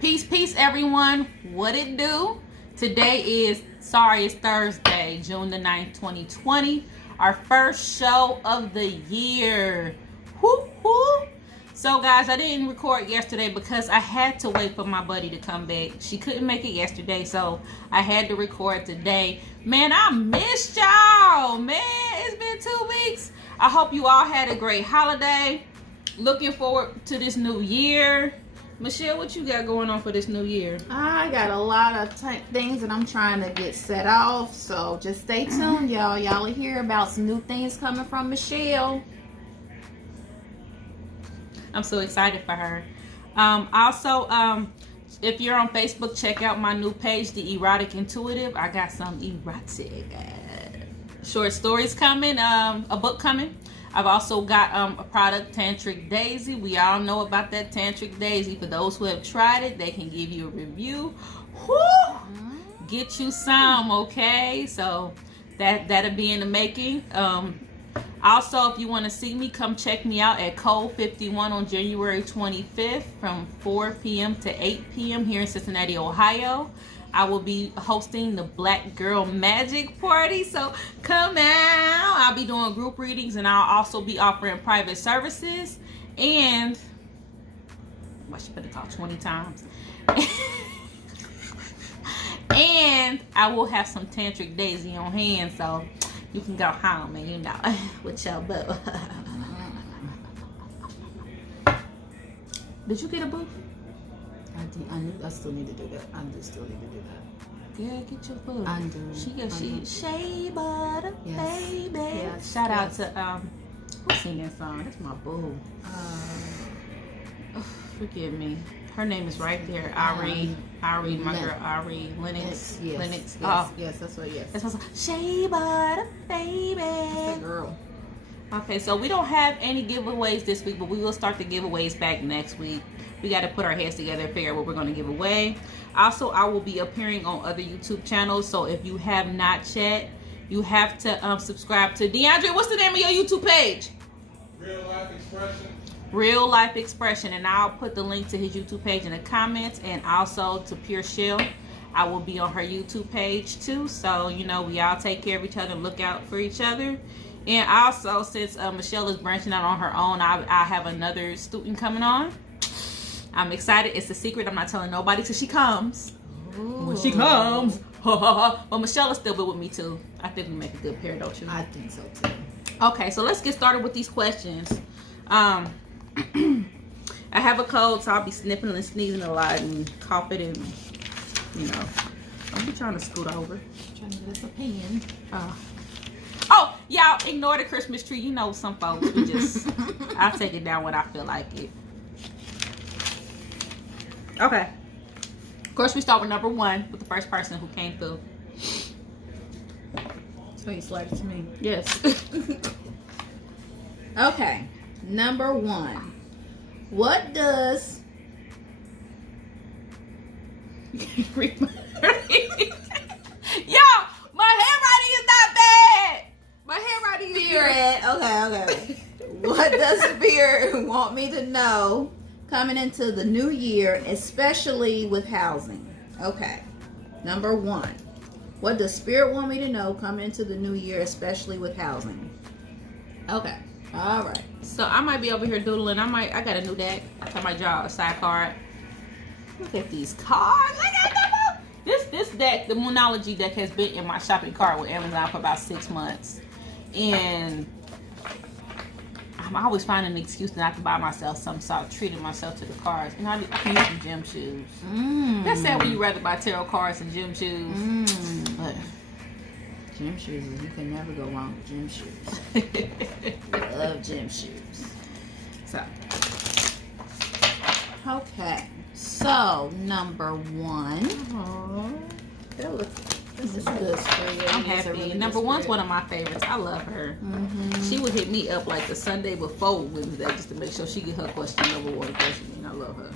Peace, everyone. What it do? Today is, it's Thursday, June the 9th, 2020. Our first show of the year. Whoop, whoop. So, guys, I didn't record yesterday because I had to wait for my buddy to come back. She couldn't make it yesterday, so I had to record today. Man, I missed y'all. Man, it's been 2 weeks. I hope you all had a great holiday. Looking forward to this new year. Michelle, what you got going on for this new year? I got a lot of things that I'm trying to get set off, so just stay tuned, y'all. Y'all will hear about some new things coming from Michelle. I'm so excited for her. Also, if you're on Facebook, check out my new page, The Erotic Intuitive. I got some erotic short stories coming, a book coming. I've also got a product, Tantric Daisy. We all know about that Tantric Daisy. For those who have tried it, they can give you a review. Woo! Get you some, okay? So that'll be in the making. Also, if you want to see me, come check me out at Code 51 on January 25th from 4 p.m. to 8 p.m. here in Cincinnati, Ohio. I will be hosting the Black Girl Magic Party, so come out. I'll be doing group readings, and I'll also be offering private services. And I should put it called 20 times. And I will have some Tantric Daisy on hand, so you can go home and with your boo. Did you get a boo? I still need to do that. I do still need to do that. Yeah, get your boo. I do. She Shea Butter, yes. Baby. Yes. Shout out to who's singing that song? That's my boo. Forgive me. Her name is right there. Ari, my girl Ari Lennox. Yes. Lennox. Yes, that's what. Yes. That's my song. Shea Butter, Baby. That's a girl. Okay, so we don't have any giveaways this week, but we will start the giveaways back next week. We got to put our heads together and figure out what we're going to give away. Also, I will be appearing on other YouTube channels. So if you have not yet, you have to subscribe to DeAndre. What's the name of your YouTube page? Real Life Expression. Real Life Expression. And I'll put the link to his YouTube page in the comments. And also to Pure Shell. I will be on her YouTube page too. So, we all take care of each other and look out for each other. And also, since Michelle is branching out on her own, I have another student coming on. I'm excited. It's a secret. I'm not telling nobody till she comes. Ooh. When she comes. But Michelle will still be with me too. I think we make a good pair, don't you? I think so too. Okay, so let's get started with these questions. I have a cold, so I'll be sniffing and sneezing a lot and coughing and, I'll be trying to scoot over. Trying to get us a pen. Oh, y'all, ignore the Christmas tree. Some folks, I'll take it down when I feel like it. Okay. Of course, we start with number 1 with the first person who came through. So you slide it to me. Yes. Okay. Number 1. What does... Yo, my handwriting is not bad. My handwriting is Spirit. Okay. What does Spirit want me to know coming into the new year, especially with housing? Okay. Number 1. What does Spirit want me to know coming into the new year, especially with housing? Okay. All right. So I might be over here doodling. I got a new deck. I might draw a side card. Look at these cards. I got them. This deck, the Moonology deck, has been in my shopping cart with Amazon for about 6 months. And I'm always finding an excuse not to buy myself something, so I'm treating myself to the cards. I can use some gym shoes. That's sad when you rather buy tarot cards than gym shoes. But gym shoes, you can never go wrong with gym shoes. I love gym shoes. So, okay. So, number 1. This is good spread. I'm happy. Really Number 1's one of my favorites. I love her. She would hit me up like the Sunday before Wednesday just to make sure she get her question number 1 question. And I love her.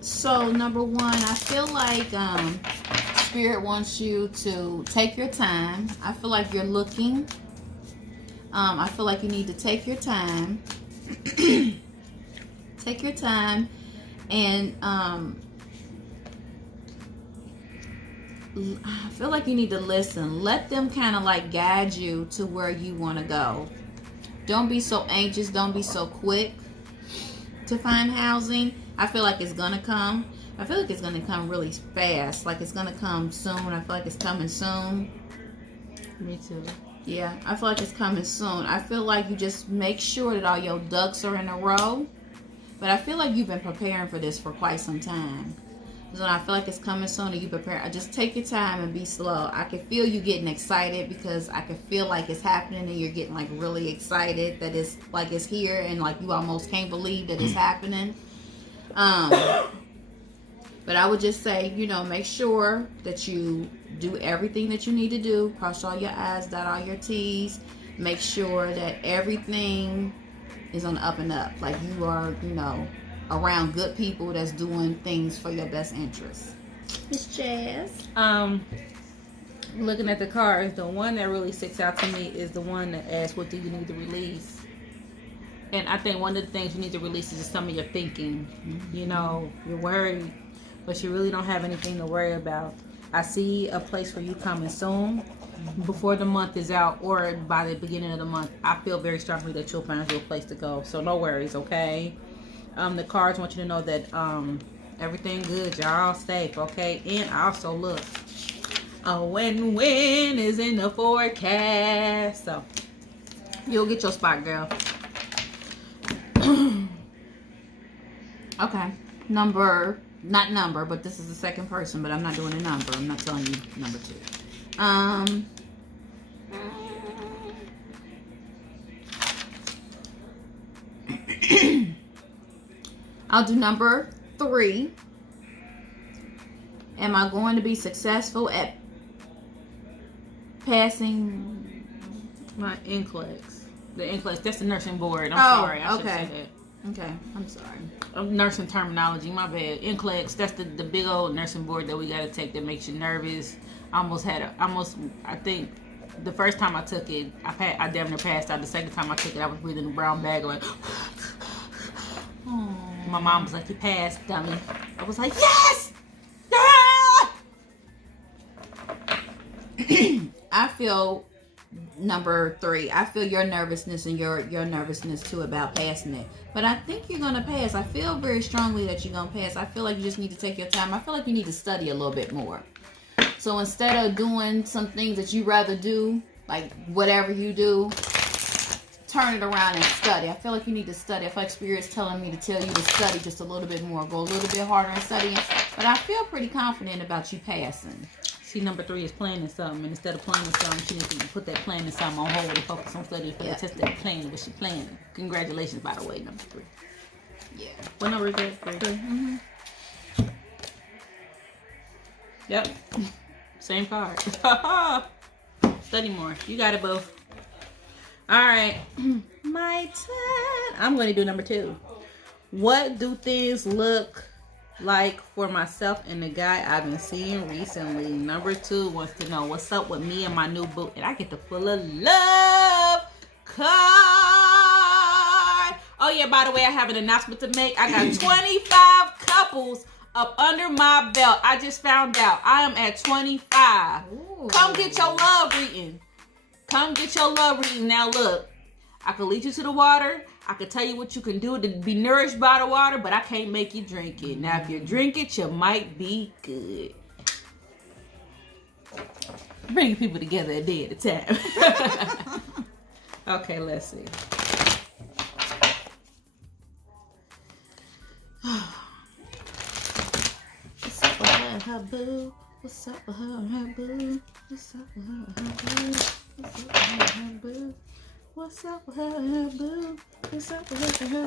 So, number 1, I feel like Spirit wants you to take your time. I feel like you're looking. I feel like you need to take your time. Take your time and I feel like you need to listen. Let them kind of like guide you to where you want to go. Don't be so anxious. Don't be so quick to find housing. I feel like it's gonna come. I feel like it's gonna come really fast. Like it's gonna come soon. I feel like it's coming soon. Me too. Yeah, I feel like it's coming soon. I feel like you just make sure that all your ducks are in a row. But I feel like you've been preparing for this for quite some time. So I feel like it's coming soon and you prepare. Just take your time and be slow. I can feel you getting excited because I can feel like it's happening and you're getting like really excited that it's like it's here and like you almost can't believe that it's happening. But I would just say, you know, make sure that you do everything that you need to do. Cross all your I's, dot all your T's. Make sure that everything is on the up and up. Like you are, you know, around good people that's doing things for your best interest. Miss Jazz. Looking at the cards, the one that really sticks out to me is the one that asks, what do you need to release? And I think one of the things you need to release is just some of your thinking. You know, you're worried, but you really don't have anything to worry about. I see a place for you coming soon, before the month is out or by the beginning of the month. I feel very strongly that you'll find you a place to go. So no worries, okay? The cards want you to know that everything good, y'all all safe, okay? And also look, a win-win is in the forecast. So you'll get your spot, girl. Okay. Not number, but this is the second person, but I'm not doing a number. I'm not telling you number 2. I'll do number 3. Am I going to be successful at passing my NCLEX? The NCLEX, that's the nursing board. I'm sorry, I should say that. Okay, I'm sorry. Nursing terminology, my bad. NCLEX, that's the big old nursing board that we got to take that makes you nervous. I think the first time I took it, I damn near passed out. The second time I took it, I was breathing a brown bag going. Oh. My mom was like, you passed, dummy. I was like, yes! Yeah! I feel number 3. I feel your nervousness and your nervousness too about passing it. But I think you're gonna pass. I feel very strongly that you're gonna pass. I feel like you just need to take your time. I feel like you need to study a little bit more. So instead of doing some things that you rather do, like whatever you do, turn it around and study. I feel like you need to study. I feel like Spirit's telling me to tell you to study just a little bit more. Go a little bit harder in studying. But I feel pretty confident about you passing. See, number 3 is planning something. And instead of planning something, she needs to put that planning something on hold and focus on studying for the test that planning what she planning. Congratulations, by the way, number 3. Yeah. What number is that? 3. Mm-hmm. Yep. Same card. Study more. You got it, boo. All right. My turn. I'm going to do number 2. What do things look like for myself and the guy I've been seeing recently? Number 2 wants to know what's up with me and my new boo. And I get the full of love card. Oh yeah, by the way, I have an announcement to make. I got 25 couples up under my belt. I just found out I am at 25. Ooh. Come get your love reading. Come get your love reading. Now look, I can lead you to the water. I can tell you what you can do to be nourished by the water, but I can't make you drink it. Now, if you drink it, you might be good. Bringing people together a day at a time. Okay, let's see. What's up with her boo? What's up with her boo? What's up with her boo? What's up with her boo? What's up with her boo? What's up with her boo?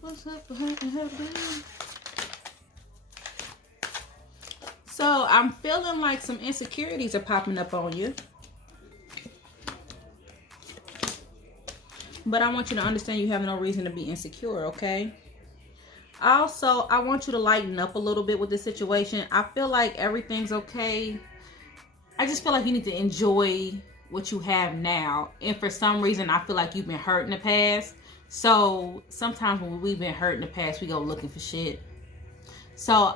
What's up with her boo? So I'm feeling like some insecurities are popping up on you. But I want you to understand you have no reason to be insecure, okay? Also, I want you to lighten up a little bit with this situation. I feel like everything's okay. I just feel like you need to enjoy what you have now. And for some reason, I feel like you've been hurt in the past. So sometimes when we've been hurt in the past, we go looking for shit. So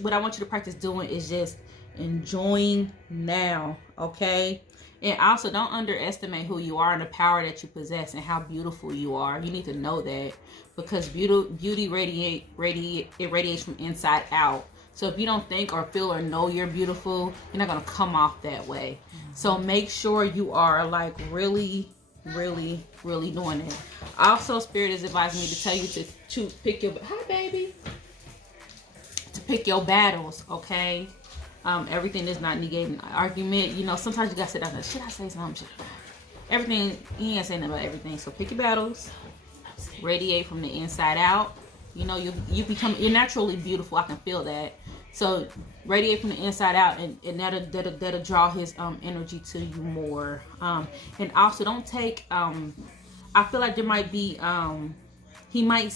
what I want you to practice doing is just enjoying now, okay? And also, don't underestimate who you are and the power that you possess and how beautiful you are. You need to know that, because beauty radiates from inside out. So if you don't think or feel or know you're beautiful, you're not gonna come off that way. So make sure you are like really doing it. Also, Spirit is advising me to tell you to pick your pick your battles, okay? Everything is not negating an argument. You know, sometimes you gotta sit down and should I say something? Everything, you ain't saying about everything. So pick your battles. Radiate from the inside out. You know, you're naturally beautiful. I can feel that. So radiate from the inside out, and that'll draw his energy to you more. And also don't take I feel like there might be he might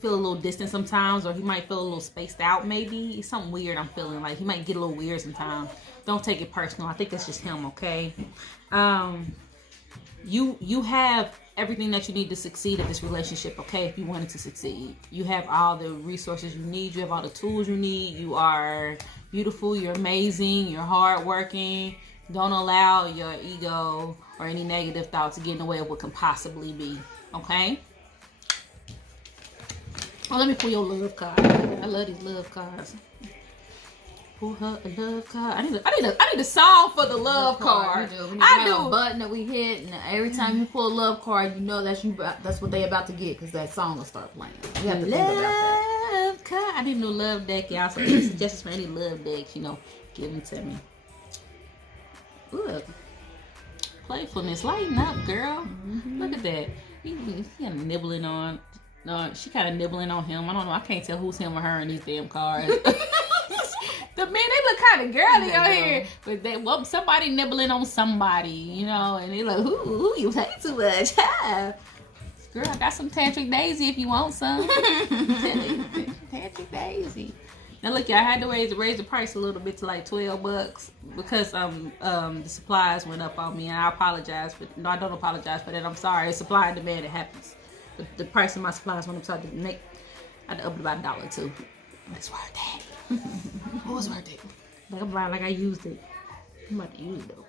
feel a little distant sometimes, or he might feel a little spaced out. Maybe it's something weird I'm feeling. Like he might get a little weird sometimes. Don't take it personal. I think that's just him, okay? You have everything that you need to succeed in this relationship, okay? If you wanted to succeed, you have all the resources you need. You have all the tools you need. You are beautiful. You're amazing. You're hardworking. Don't allow your ego or any negative thoughts to get in the way of what can possibly be, okay? Oh, let me pull your love card. I love these love cards. Pull her a love card. I need a song for the love card. I do. A button that we hit, and every time you pull a love card, you know that's what they about to get, because that song will start playing. You have to think about that. Love card. I need a new love deck, y'all. So any suggestions for any love decks, you know, give them to me. Look, playfulness, lighten up, girl. Mm-hmm. Look at that. He kind of nibbling on. No, she kind of nibbling on him. I don't know. I can't tell who's him or her in these damn cards. The men, they look kind of girly on here, but somebody nibbling on somebody, you know, and they like, who you play too much? Girl, I got some tantric daisy if you want some. Tantric daisy. Now look, y'all, I had to raise the price a little bit to like $12 because the supplies went up on me, and I apologize, but no, I don't apologize for that. I'm sorry. It's supply and demand. It happens. The price of my supplies went up, so I had to up it about $1 too. It's worth it. What was worth it? Like I'm buying, like I used it. I'm about to use it though.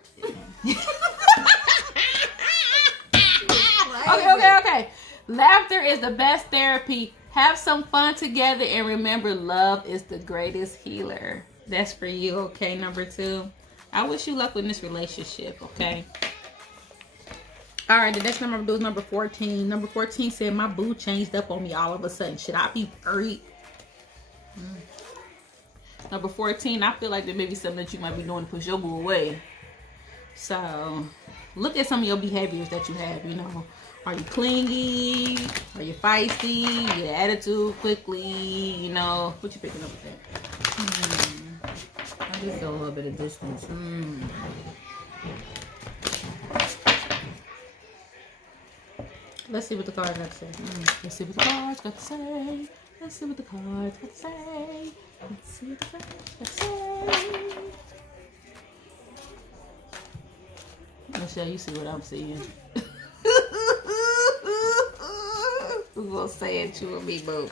Okay. Laughter is the best therapy. Have some fun together, and remember, love is the greatest healer. That's for you, okay? Number 2. I wish you luck with this relationship, okay? All right, the next number I'm gonna do is number 14. Number 14 said, my boo changed up on me all of a sudden. Should I be worried? Number 14, I feel like there may be something that you might be doing to push your boo away. So, look at some of your behaviors that you have, you know. Are you clingy? Are you feisty? You get attitude quickly? You know, what you picking up with that? I just feel a little bit of distance. Let's see what the cards got to say. Let's see what the cards got to say. Let's see what the cards got to say. Let's see what the cards got to say. Michelle, you see what I'm seeing. Who's gonna say it, you and me, boo?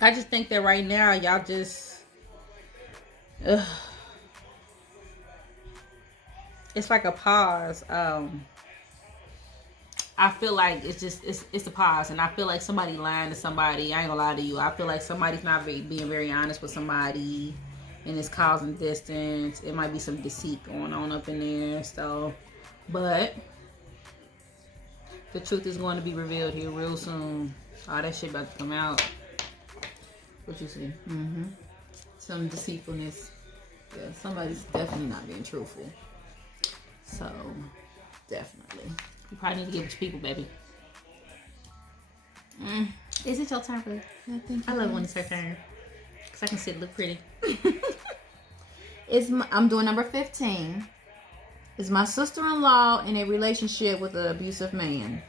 I just think that right now y'all just it's like a pause. I feel like it's a pause, and I feel like somebody lying to somebody. I ain't gonna lie to you. I feel like somebody's not being very honest with somebody, and it's causing distance. It might be some deceit going on up in there. So, but the truth is going to be revealed here real soon. All that shit about to come out. What you see? Some deceitfulness. Yeah, somebody's definitely not being truthful. So, definitely. You probably need to give it to people, baby. Is it your turn for that? I love when it's her turn. Because I can sit and look pretty. I'm doing number 15. Is my sister-in-law in a relationship with an abusive man?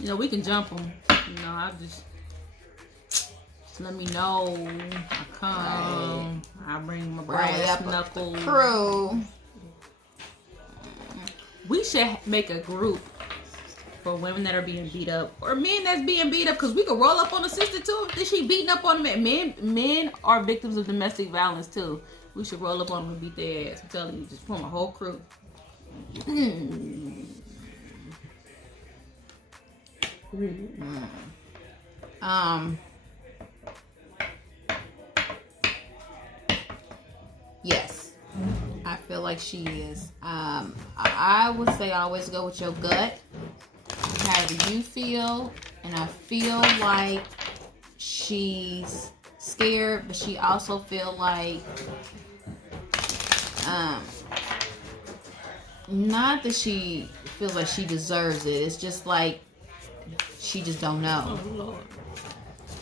You know, we can jump them. You know, I just let me know. I come. I bring my brass knuckles. Crew. We should make a group for women that are being beat up or men that's being beat up, because we could roll up on the sister too. Is she beating up on men? Men are victims of domestic violence too. We should roll up on them and beat their ass. I'm telling you, just form a whole crew. Yes, I feel like she is. I would say always go with your gut. How do you feel? And I feel like she's scared, but she also feel like not that she feels like she deserves it. It's just like she just don't know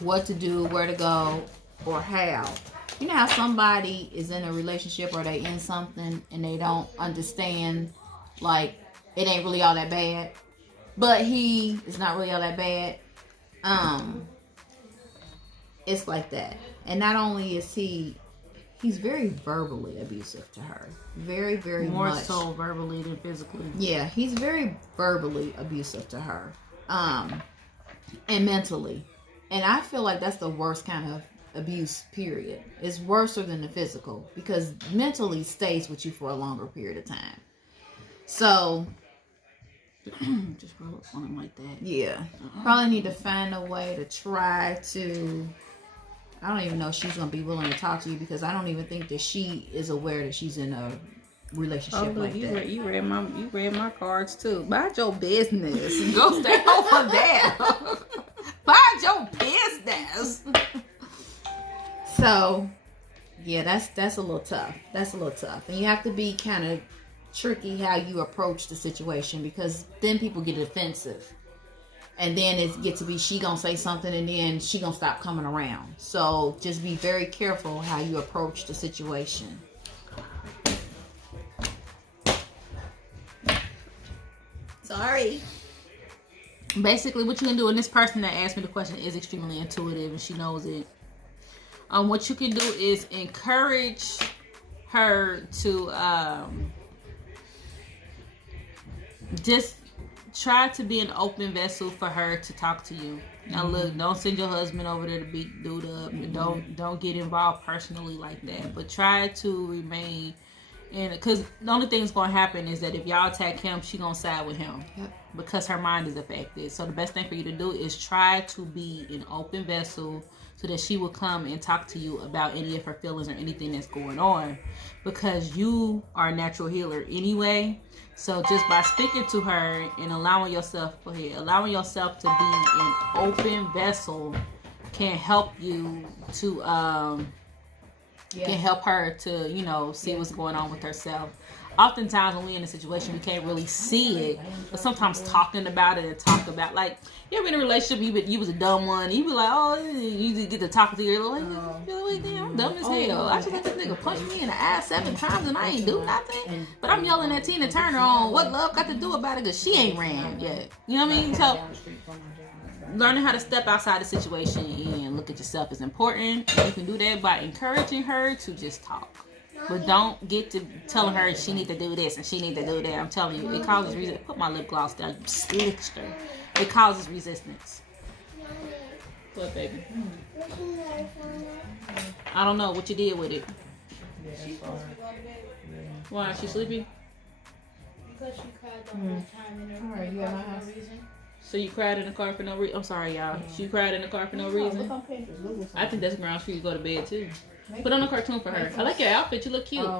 what to do, where to go, or how. You know how somebody is in a relationship or they in something and they don't understand, like, it ain't really all that bad, but he is not really all that bad. It's like that. And not only is he's very verbally abusive to her. Very, very More much. so verbally than physically. Yeah, he's very verbally abusive to her. And mentally. And I feel like that's the worst kind of abuse, period. It's worse than the physical, because mentally stays with you for a longer period of time. So just roll up on him like that. yeah, probably need to find a way to try to, I don't even know if she's gonna be willing to talk to you, because I don't even think that she is aware that she's in a relationship like that. You read my cards too. Mind your business. Go stay over there. Mind your business. So, yeah, that's a little tough. That's a little tough. And you have to be kind of tricky how you approach the situation, because then people get defensive. And then it gets to be she gonna say something and then she gonna stop coming around. So just be very careful how you approach the situation. Sorry. Basically, what you can do, and this person that asked me the question is extremely intuitive and she knows it. What you can do is encourage her to just try to be an open vessel for her to talk to you. Now look, don't send your husband over there to beat dude up. Don't get involved personally like that. But try to remain in, because the only thing that's going to happen is that if y'all attack him, she going to side with him. Yep. Because her mind is affected. So the best thing for you to do is try to be an open vessel so that she will come and talk to you about any of her feelings or anything that's going on. Because you are a natural healer anyway. So just by speaking to her and allowing yourself to be an open vessel can help you to can help her to, see what's going on with herself. Oftentimes when we're in a situation, we can't really see it, but sometimes talking about it and talk about, like, you ever in a relationship, you was a dumb one, and you be like, oh, you just get to talking to your like, damn, I'm dumb as hell. I just let this nigga punch me in the ass 7 times and I ain't do nothing. But I'm yelling at Tina Turner on what love got to do about it, because she ain't ran yet. You know what I mean? So learning how to step outside the situation and look at yourself is important. And you can do that by encouraging her to just talk. But don't get to telling her she need to do this and she need to do that. I'm telling you, it causes resistance. Put my lip gloss down, you slickster. It causes resistance. What, baby? I don't know what you did with it. Why? She sleepy? Because she cried the whole time in her car for no reason. So you cried in the car for no reason? I'm sorry, y'all. She cried in the car for no reason? I think that's grounds for you to go to bed, too. Put on a cartoon for her. I like your outfit. You look cute.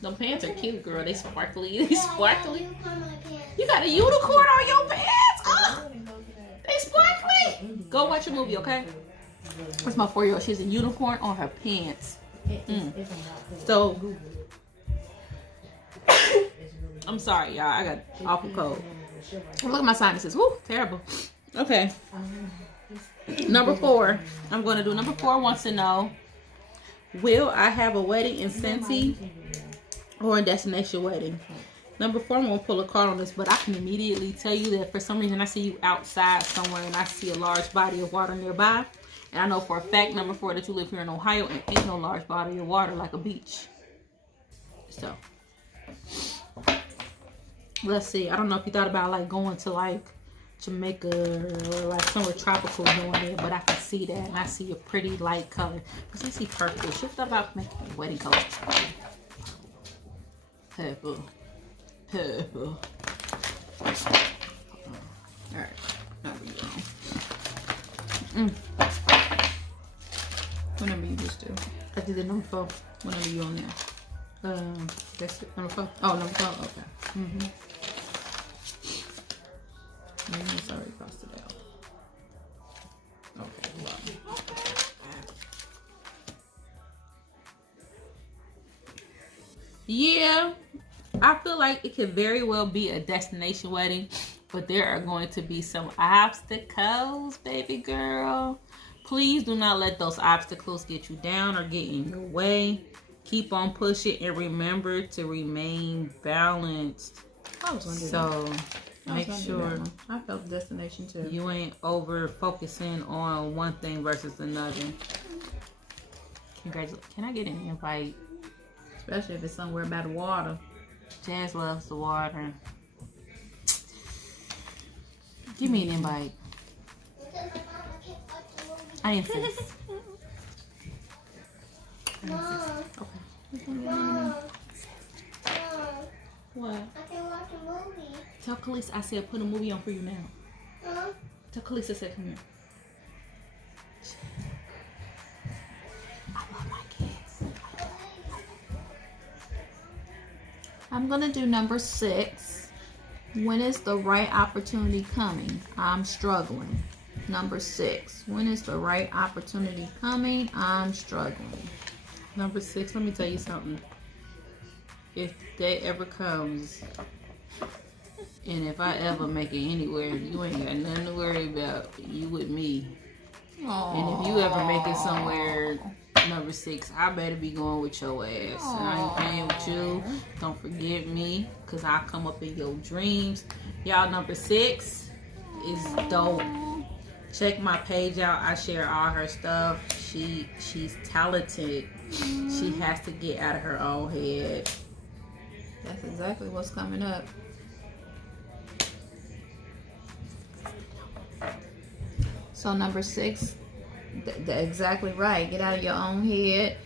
Them pants are cute, girl. They sparkly. They sparkly. You got a unicorn on your pants? Oh, they sparkly. Go watch a movie, okay? That's my 4-year-old. She has a unicorn on her pants. So, I'm sorry, y'all. I got awful cold. Look at my sinuses. Woo, terrible. Okay. Number 4. I'm going to do number 4 wants to know, will I have a wedding in Cincy or a destination wedding? Number 4, I'm going to pull a card on this, but I can immediately tell you that for some reason I see you outside somewhere and I see a large body of water nearby. And I know for a fact, number 4, that you live here in Ohio and ain't no large body of water like a beach. So, let's see. I don't know if you thought about like going to like Jamaica or like somewhere tropical doing it, but I can see that and I see a pretty light color. Because I see purple. Should thought about making a wedding color. Purple. Purple. Alright. Now we go. What number you just do? I did the number 4. What number you on there? That's it. Number 4. Oh, number 4. Okay. It's already crossed it out. Okay. Wow. Yeah, I feel like it could very well be a destination wedding, but there are going to be some obstacles, baby girl. Please do not let those obstacles get you down or get in your way. Keep on pushing and remember to remain balanced. I was wondering. So make sure I felt the destination too. you ain't over focusing on one thing versus another. Congratulations. Can I get an invite? Especially if it's somewhere by the water. Jazz loves the water. Give me an invite. I insist. Okay. What? I can watch a movie. Tell Khalees I said put a movie on for you now. Huh? Tell Khalees I said come here. I love my kids. I'm gonna do number 6. When is the right opportunity coming? I'm struggling. Number 6. When is the right opportunity coming? I'm struggling. Number 6, let me tell you something. If that ever comes, and if I ever make it anywhere, you ain't got nothing to worry about. You with me. Aww. And if you ever make it somewhere, number 6, I better be going with your ass. And I ain't playing with you. Don't forget me, because I'll come up in your dreams. Y'all, number 6 is dope. Check my page out. I share all her stuff. She's talented. She has to get out of her own head. That's exactly what's coming up. So number 6, exactly right. Get out of your own head.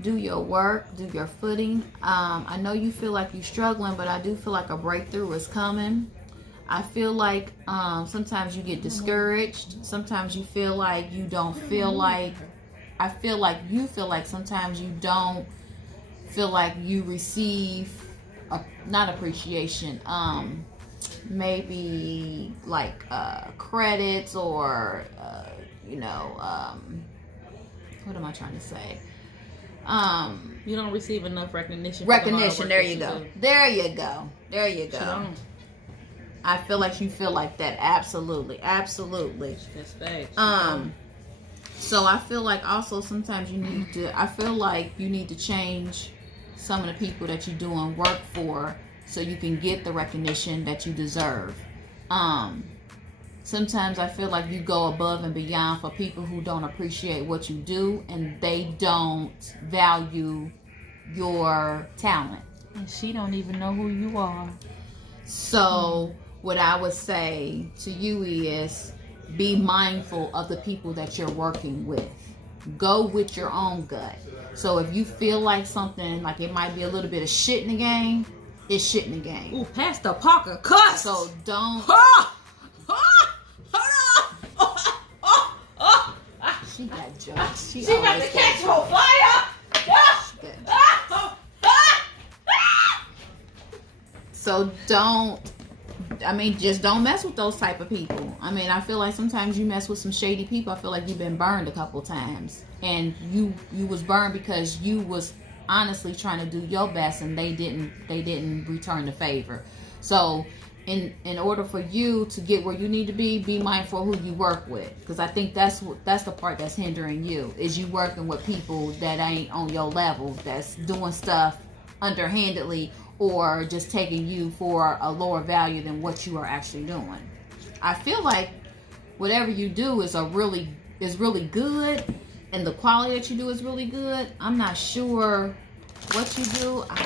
Do your work. Do your footing. I know you feel like you're struggling, but I do feel like a breakthrough is coming. I feel like sometimes you get discouraged. Sometimes you feel like you don't feel like. I feel like you feel like sometimes you don't feel like you receive not appreciation. Maybe like credits or what am I trying to say? You don't receive enough recognition. Recognition. There you go. There you go. There you go. She don't. I feel like you feel like that. Absolutely. Absolutely. That's facts. So I feel like also sometimes I feel like you need to change some of the people that you're doing work for so you can get the recognition that you deserve. Sometimes I feel like you go above and beyond for people who don't appreciate what you do and they don't value your talent. And she don't even know who you are. So what I would say to you is be mindful of the people that you're working with. Go with your own gut. So if you feel like something, like it might be a little bit of shit in the game, it's shit in the game. Ooh, Pastor Parker cuss. So don't. She got jokes. She got to catch on fire. So just don't mess with those type of people. I feel like sometimes you mess with some shady people. I feel like you've been burned a couple times. And you was burned because you was honestly trying to do your best and they didn't return the favor. So in order for you to get where you need to be mindful who you work with, because I think that's the part that's hindering you, is you working with people that ain't on your level, that's doing stuff underhandedly or just taking you for a lower value than what you are actually doing. I feel like whatever you do is really good, and the quality that you do is really good. I'm not sure what you do. I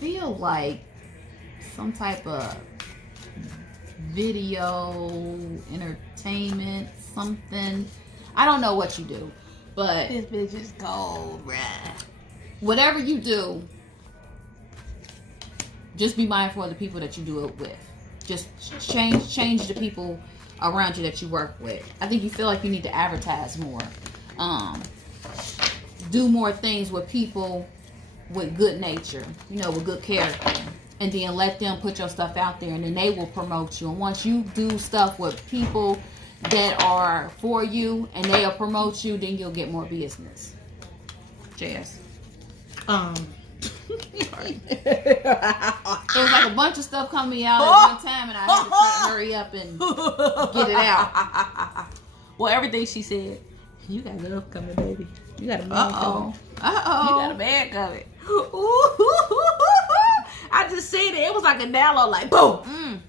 feel like some type of video entertainment, something. I don't know what you do, but This bitch is gold, bruh. whatever you do, just be mindful of the people that you do it with. Just change the people around you that you work with. I think you feel like you need to advertise more. Do more things with people with good nature, with good character. And then let them put your stuff out there, and then they will promote you. And once you do stuff with people that are for you and they'll promote you, then you'll get more business. Jazz. It was like a bunch of stuff coming out at one time, and I had to try to hurry up and get it out. Well, everything she said. You got love coming, baby. You got a man coming. You got a man coming. I just seen it. It was like a download, like boom.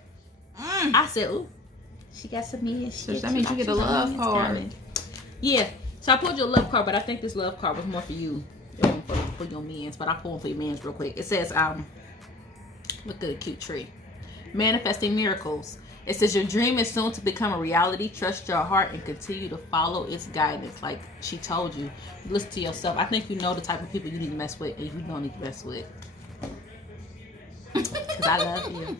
I said, "Ooh, she got some men." That means you get a love card. Yeah. So I pulled you a love card, but I think this love card was more for you. It wasn't for your men's, but I'll pull them for your men's real quick. It says, look at a cute tree. Manifesting miracles. It says your dream is soon to become a reality. Trust your heart and continue to follow its guidance. Like she told you, listen to yourself. I think you know the type of people you need to mess with and you don't need to mess with. Because I love you.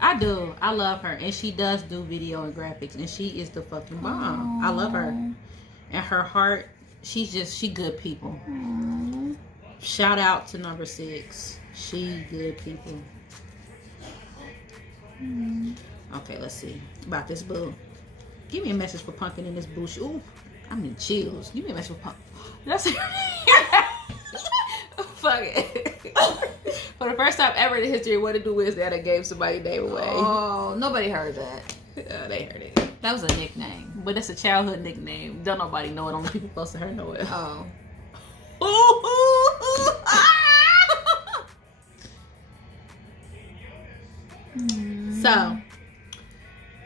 I do. I love her. And she does do video and graphics. And she is the fucking bomb. I love her. And her heart, she good people. Shout out to number 6. She good people. Okay, let's see. About this boo. Give me a message for Pumpkin in this bush. Ooh, I'm in chills. Give me a message for Pumpkin. That's fuck it. For the first time ever in the history, what to do is that I gave somebody name away. Oh, nobody heard that. They heard it. That was a nickname. But it's a childhood nickname. Don't nobody know it. Only people close to her know it. Oh. So,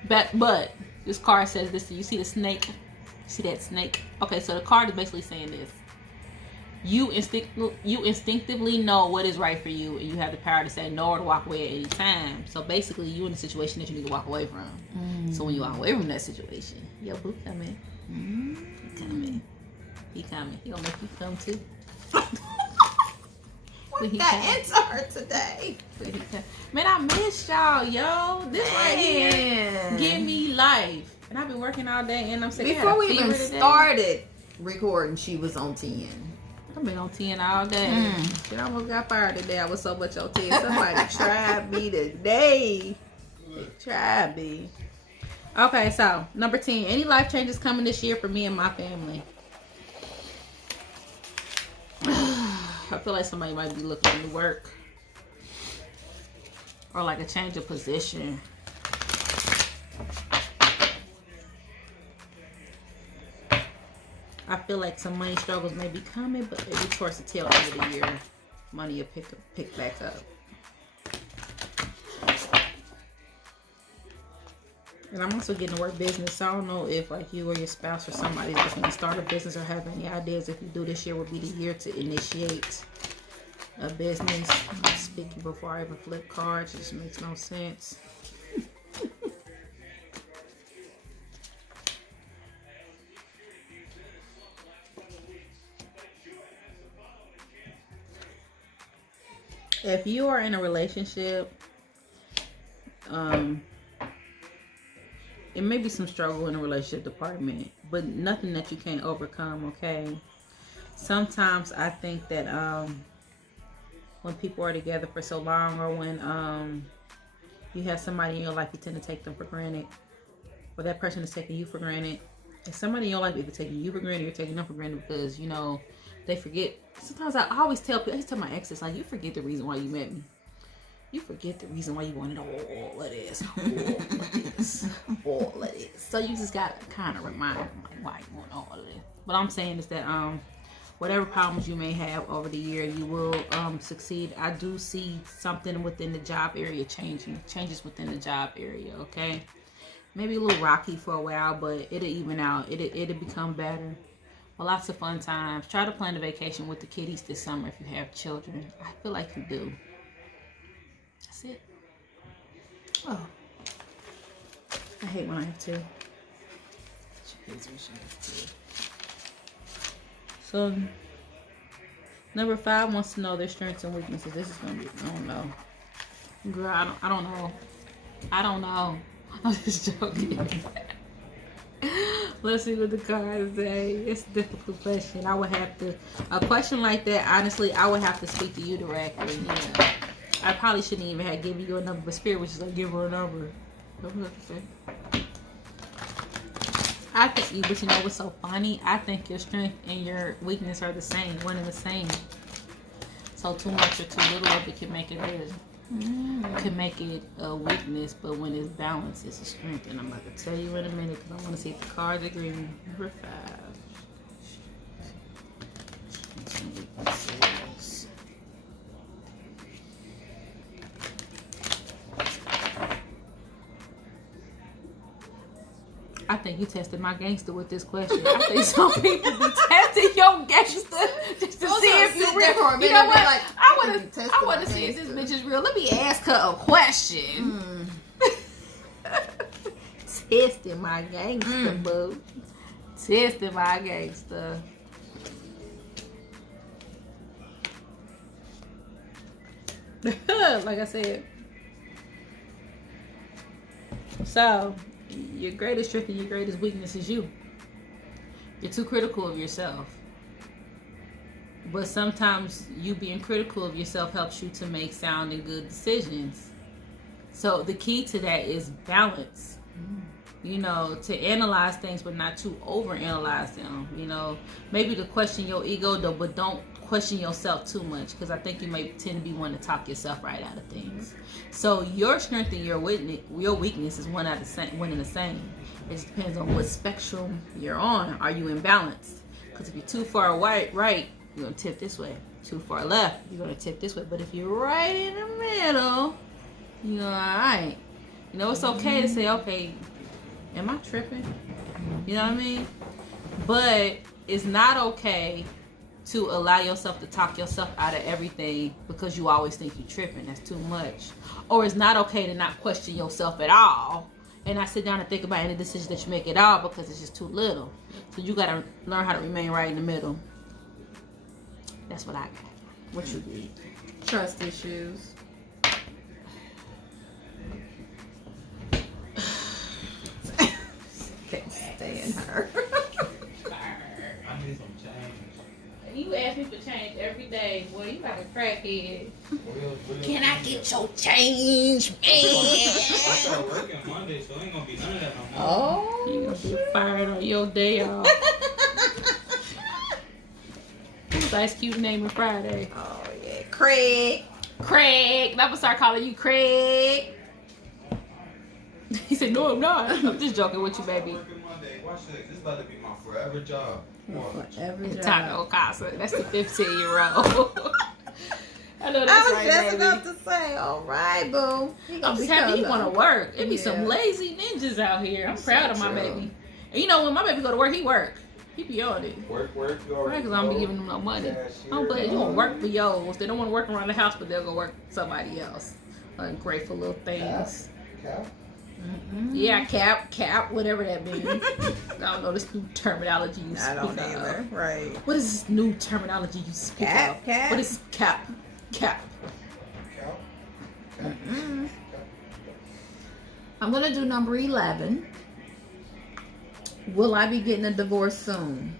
but this card says this. You see the snake? See that snake? Okay, so the card is basically saying this. You instinctively know what is right for you, and you have the power to say no or to walk away at any time. So basically, you in a situation that you need to walk away from. So when you walk away from that situation, yo, boo coming. He coming. He coming. He gonna make you come too. We got into her today. Man, I missed y'all, yo. This right here give me life. And I've been working all day, and I'm saying before we even started recording, she was on 10. I've been on 10 all day. She almost got fired today. I was so much on 10. Somebody tried me today. They tried me. Okay, so number 10. Any life changes coming this year for me and my family? I feel like somebody might be looking to work. Or like a change of position. I feel like some money struggles may be coming, but maybe towards the tail end of the year, money will pick back up. And I'm also getting to work business, so I don't know if like you or your spouse or somebody's looking to start a business or have any ideas. If you do, this year would be the year to initiate a business. I'm speaking before I even flip cards. It just makes no sense. If you are in a relationship, it may be some struggle in the relationship department, but nothing that you can't overcome, okay? Sometimes I think that when people are together for so long, or when you have somebody in your life, you tend to take them for granted, or that person is taking you for granted. And somebody in your life either taking you for granted or you're taking them for granted because, you know, they forget. Sometimes I always tell people, I tell my exes, like, you forget the reason why you met me. you forget the reason why you wanted all of this, all of this. So you just gotta kind of remind them like why you want all of this. What I'm saying is that whatever problems you may have over the year, you will succeed. I do see something within the job area changes within the job area. Okay, maybe a little rocky for a while, but it'll even out. It'll become better. Well, lots of fun times. Try to plan a vacation with the kiddies this summer if you have children. I feel like you do. That's it. Oh, I hate when I have to. So, number 5 wants to know their strengths and weaknesses. This is gonna be, I don't know. Girl, I don't know. I don't know. I'm just joking. Let's see what the cards say. It's a difficult question. I would have to, a question like that, honestly, I would have to speak to you directly. Yeah. I probably shouldn't even have given you a number, but Spirit was just like, give her a number. What was I say? I think, but you know what's so funny? I think your strength and your weakness are the same, one and the same. So too much or too little of it can make it good. Can make it a weakness, but when it's balanced, it's a strength. And I'm about to tell you in a minute because I want to see if the cards agree. Number 5. I think you tested my gangster with this question. I think some people be testing your gangster just to see if you're real. You know what? Like, I want to see if this bitch is real. Let me ask her a question. Testing my gangster, boo. Testing my gangster. Like I said. So, your greatest strength and your greatest weakness is you. You're too critical of yourself. But sometimes you being critical of yourself helps you to make sound and good decisions. So the key to that is balance. You know, to analyze things but not to overanalyze them. You know, maybe to question your ego though, but don't question yourself too much, because I think you may tend to be one to talk yourself right out of things. So your strength and your weakness is one and the same. It just depends on what spectrum you're on. Are you in balance? Because if you're too far right, you're gonna tip this way. Too far left, you're gonna tip this way. But if you're right in the middle, you're all right. You know, it's okay to say, okay, am I tripping? You know what I mean? But it's not okay to allow yourself to talk yourself out of everything because you always think you're tripping. That's too much. Or it's not okay to not question yourself at all and not sit down and think about any decision that you make at all because it's just too little. So you got to learn how to remain right in the middle. That's what I got. What you need? Trust issues. Can't stand her. I need some change. You ask me for change every day. Boy, you like a crackhead. Real. Can I get your change, man? I start working Monday, so ain't gonna be none of that no more. Oh, You gonna be fired on your day off. Who's Ice Cube naming Friday? Oh yeah, Craig. Craig. I'm gonna start calling you Craig. He said, no, I'm not. I'm just joking with you, baby. Working Monday. Watch this. This is about to be my forever job. Every Taco Casa. That's the 15-year-old. I know that's I was right, just baby. about to say, all right, boo. I'm just happy you want to work. It be some Yeah. lazy ninjas out here. I'm That's proud so of my true. baby. And you know, when my baby go to work, he work. He be on it. Work. You Right, already because I don't be know. giving them no money. Cashier. I'm glad you want to work for yours. They don't want to work around the house, but they'll go work for somebody else. Ungrateful little things. Cap. Yeah, cap, whatever that means. I don't know this new terminology you speak I don't of. either. Right. What is this new terminology you speak Cap, of? cap. What is cap? Cap. I'm gonna do number 11. Will I be getting a divorce soon?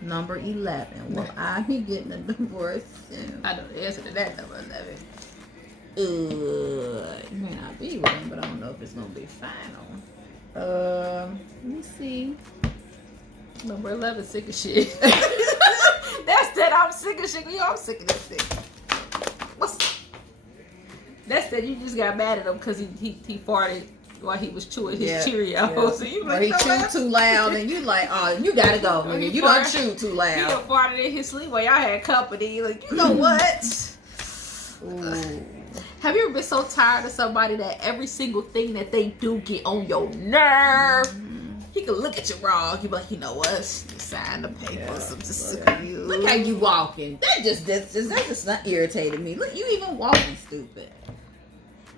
Number 11. Will I be getting a divorce soon? I know the answer to that, number 11. It may not be one, but I don't know if it's gonna be final. Let me see. Number 11, sick of shit. That's that. I'm sick of shit. Yo, I'm sick of this shit. That's that you just got mad at him because he farted while he was chewing his Cheerios. Yeah. So you Or like, he chewed too loud, and you like, oh, you gotta go, Or nigga. he You don't farted- chew too He loud. done farted in his sleep while y'all had company. Like, you know what? Ooh. Have you ever been so tired of somebody that every single thing that they do get on your nerve? He can look at you wrong. He be like, you know what? Just sign the papers. I'm just sick of you. Look how you walking. That just not irritated me. Look, you even walking stupid.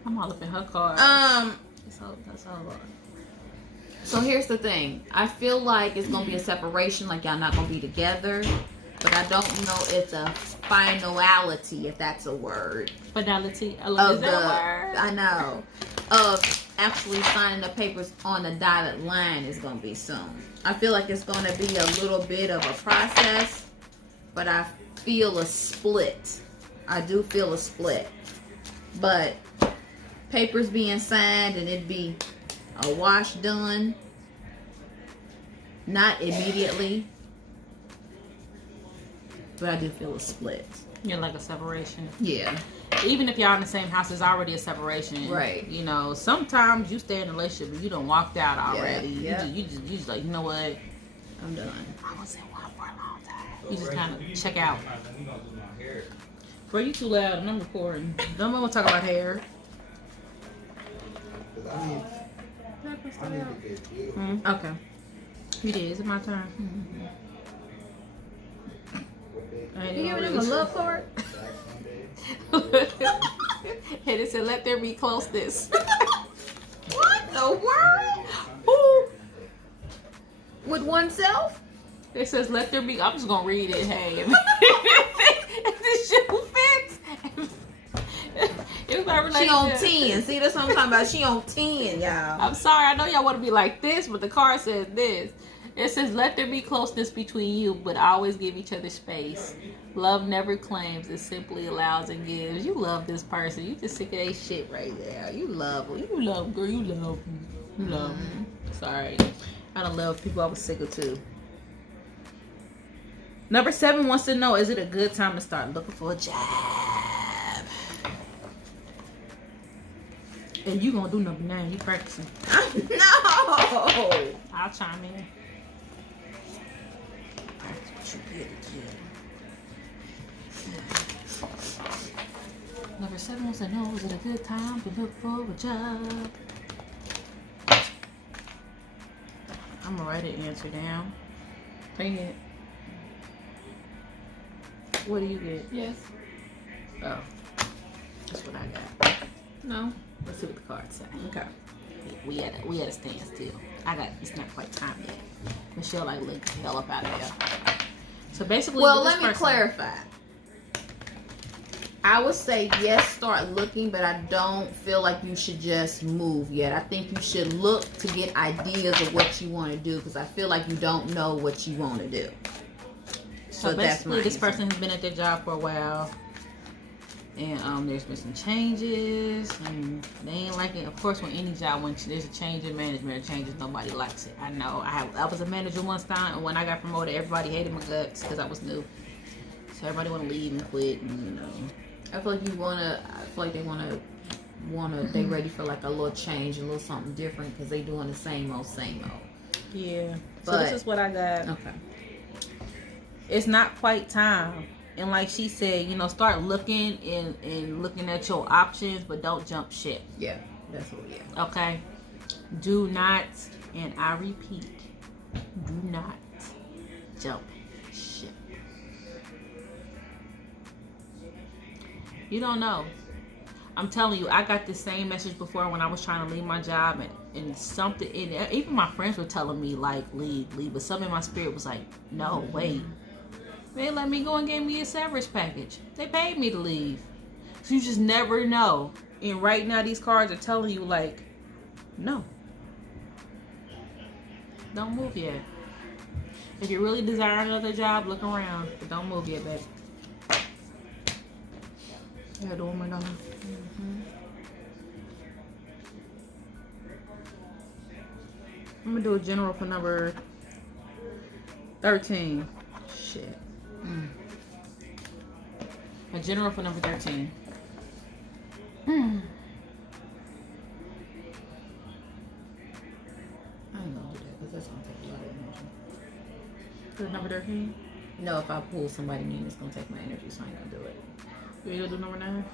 I'm all up in her car. That's all right. So here's the thing. I feel like it's gonna be a separation, like y'all not gonna be together. But I don't know if the finality, if that's a word. Fidelity. Of Is the, that a word? I know. Of actually signing the papers on the dotted line is gonna be soon. I feel like it's gonna be a little bit of a process, but I feel a split. I do feel a split. But papers being signed and it be a wash done, not immediately, but I do feel a split. You're like a separation. Yeah. Even if y'all in the same house, it's already a separation. Right. You know, sometimes you stay in a relationship and you done walked out already. Yeah. You just like, you know what? I'm done. I was in one for a long time. You just kind of check out. We gonna do my hair. Bro, you too loud and I'm recording. Don't want to talk about hair. I need to get you. Okay. It is. It's my turn. I ain't You even giving him a love card? And it said, let there be closeness. What the world? Ooh. With oneself? It says, let there be. I'm just going to read it. Hey. If this shit fits. It's not related. She on 10. See, that's what I'm talking about. She on 10, y'all. I'm sorry. I know y'all want to be like this, but the card says this. It says, let there be closeness between you, but always give each other space. Love never claims. It simply allows and gives. You love this person. You just sick of that shit right there. You love her. You love girl. You love them. You love them. Sorry. I don't love people I was sick of too. Number 7 wants to know, is it a good time to start looking for a job? And you gonna do number 9. You practicing. No. I'll chime in. That's what you get to do. Number 7 wants to know, is it a good time to look for a job? I'm gonna write an answer down. Bring it. What do you get? Yes. Oh. That's what I got. No. Let's see what the cards say. Okay. We at a standstill. It's not quite time yet. Michelle like licked the hell up out of there. So basically, Well, with this let me person- clarify. I would say yes, start looking, but I don't feel like you should just move yet. I think you should look to get ideas of what you want to do, because I feel like you don't know what you want to do. So that's basically, my this answer. person has been at their job for a while, and there's been some changes, and they ain't like it. Of course, when any job, when there's a change in management or changes, nobody likes it. I know. I was a manager once time, and when I got promoted, everybody hated my guts because I was new. So everybody want to leave and quit, and you know. I feel like they wanna, they ready for like a little change, a little something different, because they doing the same old. Yeah. So But- this is what I got. Okay. It's not quite time. And like she said, you know, start looking and looking at your options, but don't jump ship. Yeah, that's what. Yeah. Okay? Do not, and I repeat, do not jump ship. You don't know. I'm telling you, I got the same message before when I was trying to leave my job, and something, and even my friends were telling me like leave, but something in my spirit was like, no, wait. They let me go and gave me a severance package. They paid me to leave. So you just never know. And right now these cards are telling you like, no. Don't move yet. If you really desire another job, look around. But don't move yet, baby. Yeah, the woman on. I'm gonna do a general for number 13. Shit. A general for number 13. Number 13. No, if I pull somebody in, it's gonna take my energy, so I ain't gonna do it. You gonna do number 9?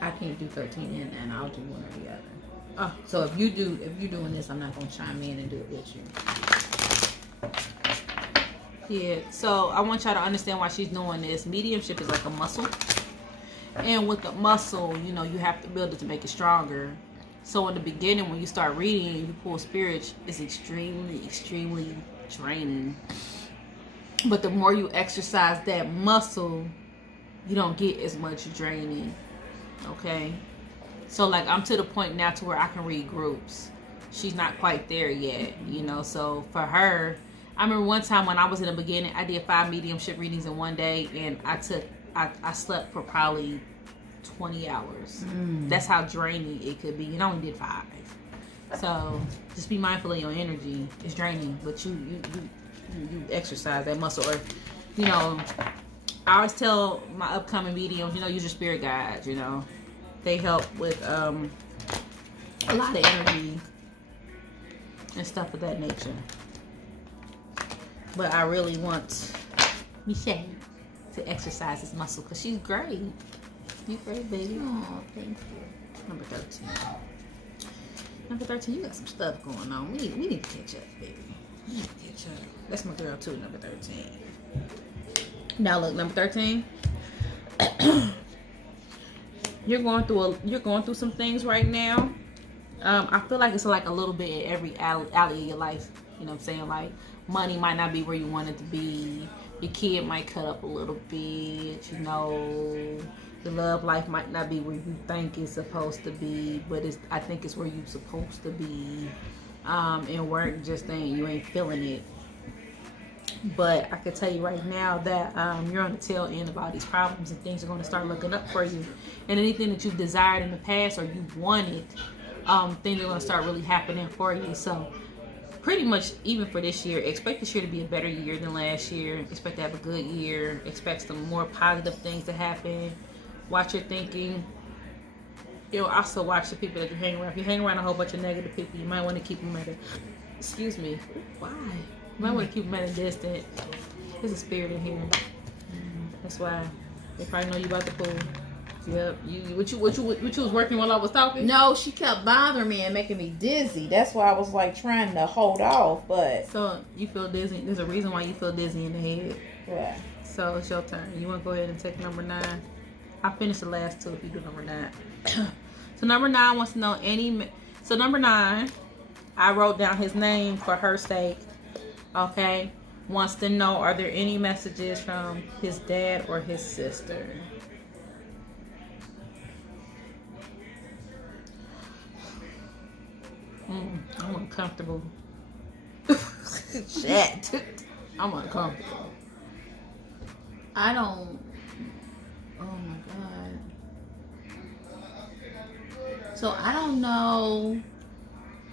I can't do 13 and I'll do one or the other. Oh, So if you're doing this, I'm not gonna chime in and do it with you. yeah. So I want y'all to understand why she's doing this. Mediumship is like a muscle, and with the muscle, you know, you have to build it to make it stronger. So in the beginning, when you start reading and you pull spirits, it's extremely, extremely draining. But the more you exercise that muscle, you don't get as much draining. Okay? So like I'm to the point now to where I can read groups. She's not quite there yet, you know. So for her, I remember one time when I was in the beginning, I did 5 mediumship readings in one day, and I slept for probably 20 hours. That's how draining it could be. And I only did 5. So just be mindful of your energy. It's draining, but you exercise that muscle. Or, you know, I always tell my upcoming mediums, you know, use your spirit guides, you know. They help with a lot of energy and stuff of that nature. But I really want Michelle to exercise this muscle because she's great. You great, baby. Oh, thank you. Number 13. Number 13, you got some stuff going on. We need to catch up, baby. We need to catch up. That's my girl too, number 13. Now look, number 13. You're going through some things right now. I feel like it's like a little bit in every alley of your life. You know what I'm saying? Like money might not be where you want it to be. Your kid might cut up a little bit. You know, the love life might not be where you think it's supposed to be, but I think it's where you're supposed to be. And work just you ain't feeling it. But I can tell you right now that you're on the tail end of all these problems, and things are going to start looking up for you. And anything that you've desired in the past or you've wanted, things are going to start really happening for you. So pretty much even for this year, expect this year to be a better year than last year. Expect to have a good year. Expect some more positive things to happen. Watch your thinking. You'll also watch the people that you hang around. If you hang around a whole bunch of negative people, you might want to keep them at a... Excuse me. Why? You might want to keep them at a distance. There's a spirit in here. That's why. They probably know you about the pool. Yep. What you was working while I was talking? No, she kept bothering me and making me dizzy. That's why I was like trying to hold off, but... So, you feel dizzy. There's a reason why you feel dizzy in the head. Yeah. So, it's your turn. You want to go ahead and take number 9? I'll finish the last 2 if you do number 9. So, number 9 wants to know any... So, number 9, I wrote down his name for her sake. Okay? Wants to know, are there any messages from his dad or his sister? I'm uncomfortable. Shit. I'm uncomfortable. I don't... Oh my God. So I don't know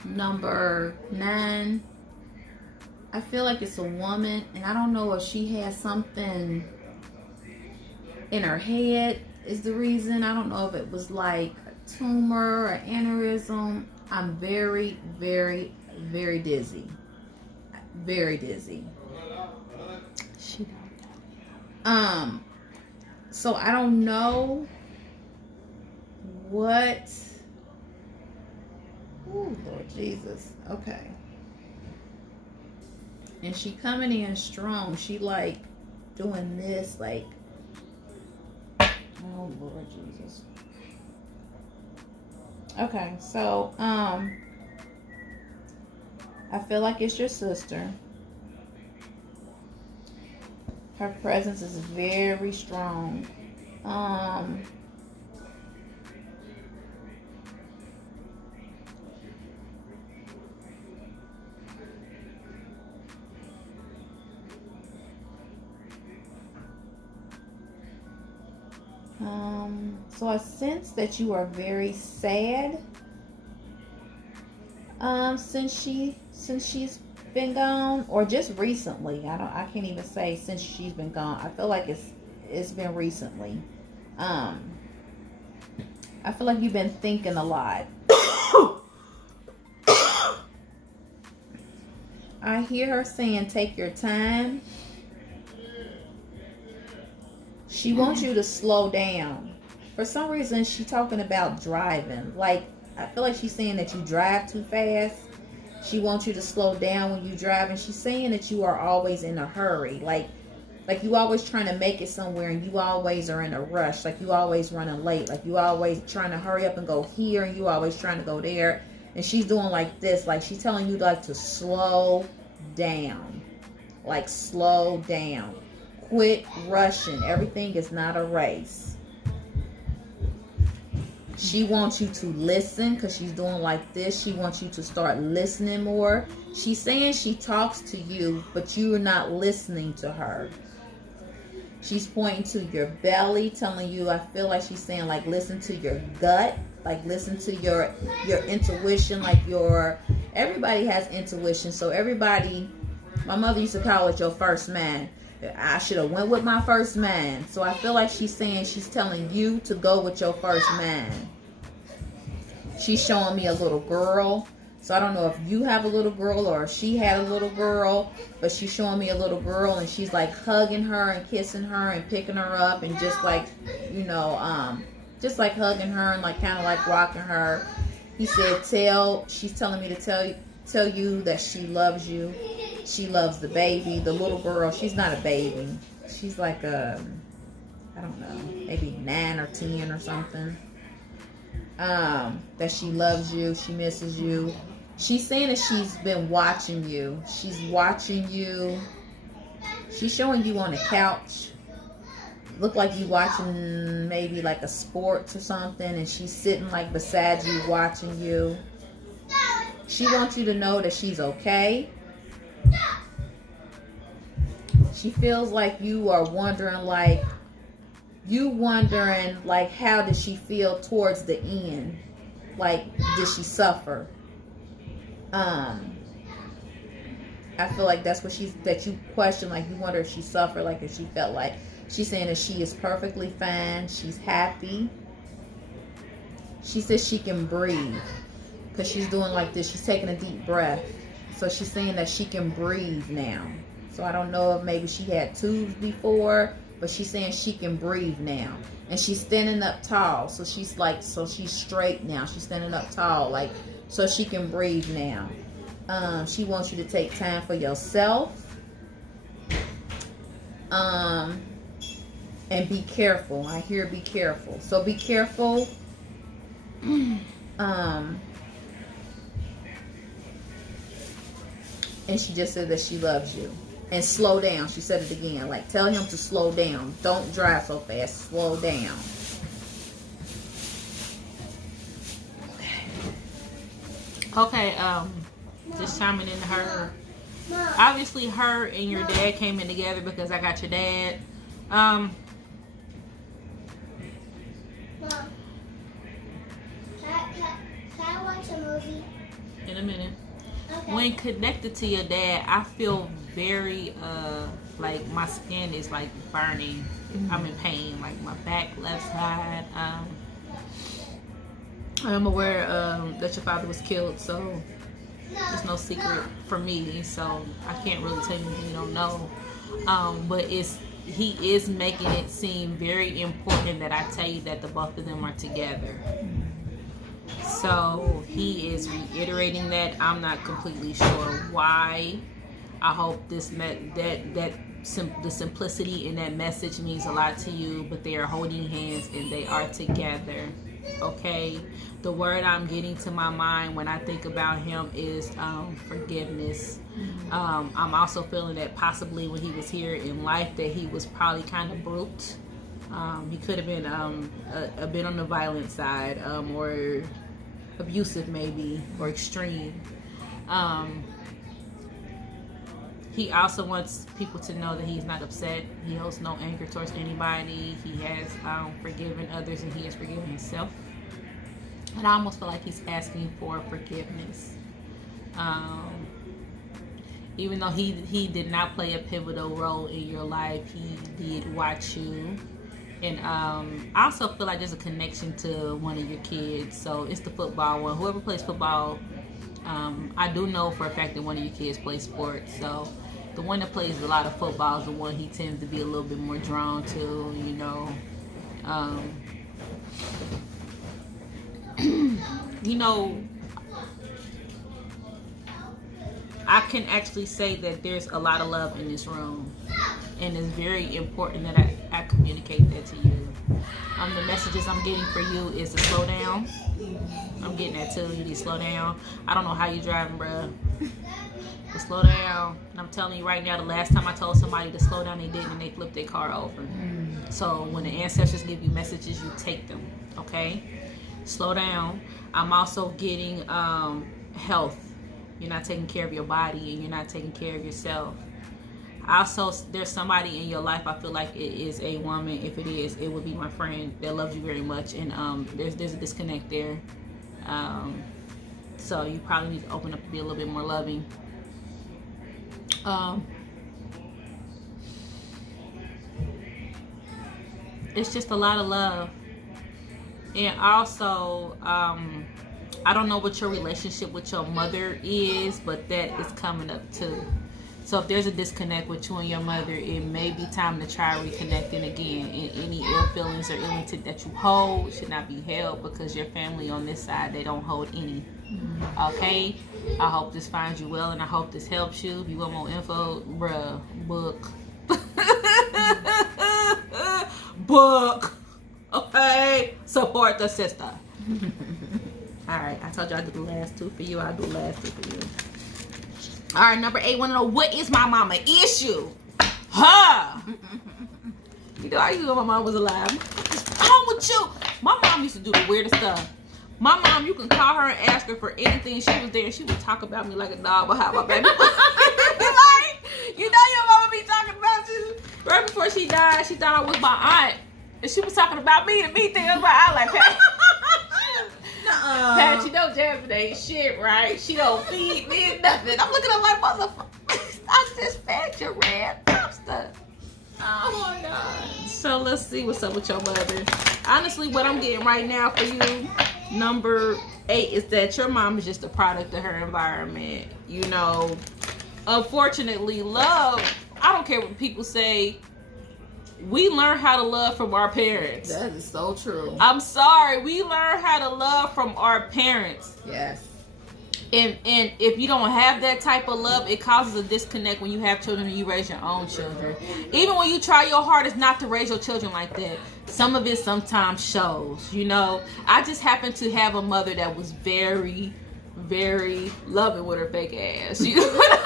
number 9. I feel like it's a woman, and I don't know if she has something in her head is the reason. I don't know if it was like a tumor or aneurysm. I'm very, very, very dizzy. Very dizzy. So I don't know what... Oh, Lord Jesus. Okay. And she coming in strong. She like doing this, like, oh Lord Jesus. Okay, so I feel like it's your sister. Her presence is very strong. So I sense that you are very sad since she's been gone, or just recently. I can't even say since she's been gone. I feel like it's been recently. I feel like you've been thinking a lot. I hear her saying, take your time. She wants you to slow down. For some reason, she's talking about driving. Like, I feel like she's saying that you drive too fast. She wants you to slow down when you drive. And she's saying that you are always in a hurry. Like you always trying to make it somewhere and you always are in a rush. Like you always running late. Like you always trying to hurry up and go here and you always trying to go there. And she's doing like this. Like she's telling you like to slow down. Like slow down. Quit rushing. Everything is not a race. She wants you to listen because she's doing like this. She wants you to start listening more. She's saying she talks to you, but you are not listening to her. She's pointing to your belly, telling you, I feel like she's saying like listen to your gut, like listen to your intuition, like everybody has intuition. So everybody, my mother used to call it your first man. I should have went with my first man. So I feel like she's saying, she's telling you to go with your first man. She's showing me a little girl. So I don't know if you have a little girl or if she had a little girl, but she's showing me a little girl and she's like hugging her and kissing her and picking her up and just like, just like hugging her and like kind of like rocking her. He said, she's telling me to tell you that she loves you. She loves the baby. The little girl, she's not a baby. She's like I don't know, maybe 9 or 10 or something. That she loves you. She misses you. She's saying that she's been watching you. She's watching you. She's showing you on the couch. Look like you watching maybe like a sports or something. And she's sitting like beside you watching you. She wants you to know that she's okay. She feels like you are wondering how did she feel towards the end? Like, did she suffer? I feel like that's what that you question, like you wonder if she suffered, like if she felt like, she's saying that she is perfectly fine, she's happy. She says she can breathe because she's doing like this, she's taking a deep breath. So she's saying that she can breathe now. So I don't know if maybe she had tubes before, but she's saying she can breathe now. And she's standing up tall. So she's straight now. She's standing up tall, like, so she can breathe now. She wants you to take time for yourself. And be careful. I hear be careful. So be careful. And she just said that she loves you. And slow down. She said it again. Like, tell him to slow down. Don't drive so fast. Slow down. Okay, just chiming in her. Obviously, her and your dad came in together because I got your dad. Mom, can I watch a movie? In a minute. Okay. When connected to your dad, I feel very like my skin is like burning. I'm in pain, like my back, left side. I'm aware that your father was killed, so it's no secret for me. So I can't really tell you anything you don't know. But he is making it seem very important that I tell you that the both of them are together. So he is reiterating that. I'm not completely sure why. I hope the simplicity in that message means a lot to you, but they are holding hands and they are together. Okay, the word I'm getting to my mind when I think about him is forgiveness. I'm also feeling that possibly when he was here in life that he was probably kind of brute. He could have been a bit on the violent side, or abusive maybe, or extreme. He also wants people to know that he's not upset. He holds no anger towards anybody. He has forgiven others and he has forgiven himself. And I almost feel like he's asking for forgiveness. Even though he did not play a pivotal role in your life, he did watch you. And I also feel like there's a connection to one of your kids. So it's the football one. Whoever plays football I do know for a fact that one of your kids plays sports, so the one that plays a lot of football is the one he tends to be a little bit more drawn to, you know. You know, I can actually say that there's a lot of love in this room, and it's very important that I communicate that to you. The messages I'm getting for you is to slow down. I'm getting that too. You need to slow down. I don't know how you driving, bruh. But slow down. And I'm telling you right now, the last time I told somebody to slow down, they didn't, and they flipped their car over. So when the ancestors give you messages, you take them. Okay? Slow down. I'm also getting health. You're not taking care of your body, and you're not taking care of yourself. Also, there's somebody in your life, I feel like it is a woman. If it is, it would be my friend that loves you very much, and there's a disconnect there. So you probably need to open up to be a little bit more loving. It's just a lot of love. And also, I don't know what your relationship with your mother is, but that is coming up too. So if there's a disconnect with you and your mother, it may be time to try reconnecting again. And any ill feelings or ill intent that you hold should not be held, because your family on this side, they don't hold any. Okay? I hope this finds you well, and I hope this helps you. If you want more info, bruh, book. Book. Okay? Support the sister. Alright, I told you I'd do the last two for you. I'll do the last two for you. Alright, number 8, want to know what is my mama issue? Huh? You know, I used to know my mom was alive. What's wrong with you? My mom used to do the weirdest stuff. My mom, you can call her and ask her for anything. She was there, and she would talk about me like a dog behind my baby. Like, you know your mama be talking about you. Right before she died, she thought I was my aunt. And she was talking about me, and me thinking about I like, Pat. Pat, you know Jasmine ain't shit, right? She don't feed me nothing. I'm looking at her like, motherfucker, I just fed your rat lobster. Oh my God. So let's see what's up with your mother. Honestly, what I'm getting right now for you, number 8, is that your mom is just a product of her environment. You know, unfortunately, love, I don't care what people say, we learn how to love from our parents. That is so true. I'm sorry. We learn how to love from our parents. Yes. And if you don't have that type of love, it causes a disconnect when you have children and you raise your own children. Even when you try your hardest not to raise your children like that, some of it sometimes shows. You know, I just happened to have a mother that was very, very loving with her fake ass. You know what I